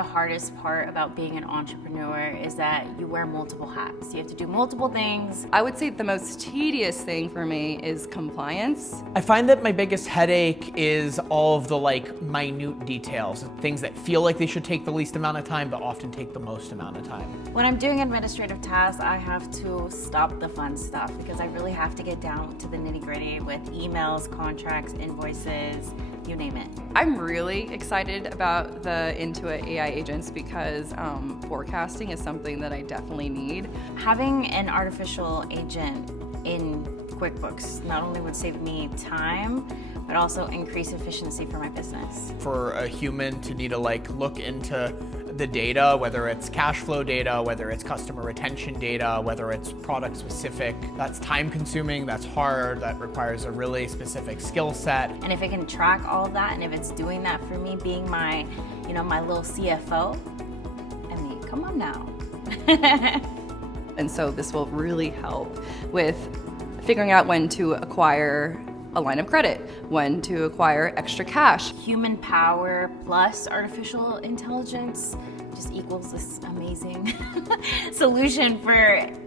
the hardest part about being an entrepreneur is that you wear multiple hats. You have to do multiple things. I would say the most tedious thing for me is compliance. I find that my biggest headache is all of the minute details, things that feel like they should take the least amount of time but often take the most amount of time. When I'm doing administrative tasks, I have to stop the fun stuff because I really have to get down to the nitty-gritty with emails, contracts, invoices, you name it. I'm really excited about the Intuit AI agents because forecasting is something that I definitely need. Having an artificial agent in QuickBooks not only would save me time, but also increase efficiency for my business. For a human to need to look into the data, whether it's cash flow data, whether it's customer retention data, whether it's product specific, that's time consuming, that's hard, that requires a really specific skill set. And if it can track all of that, and if it's doing that for me, being my, my little CFO, I mean, come on now. And so this will really help with figuring out when to acquire a line of credit, when to acquire extra cash. Human power plus artificial intelligence just equals this amazing solution for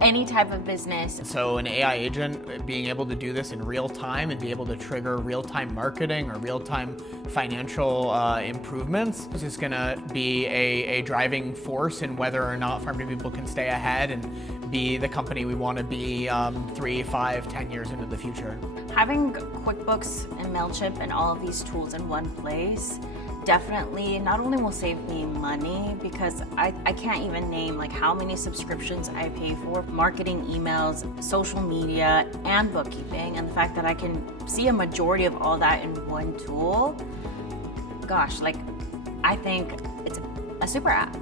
any type of business. So an AI agent being able to do this in real time and be able to trigger real-time marketing or real-time financial improvements is just gonna be a driving force in whether or not Farm2People can stay ahead and be the company we want to be 3, 5, 10 years into the future. Having QuickBooks and MailChimp and all of these tools in one place definitely not only will save me money, because I can't even name how many subscriptions I pay for, marketing, emails, social media, and bookkeeping, and the fact that I can see a majority of all that in one tool. Gosh, I think it's a super app.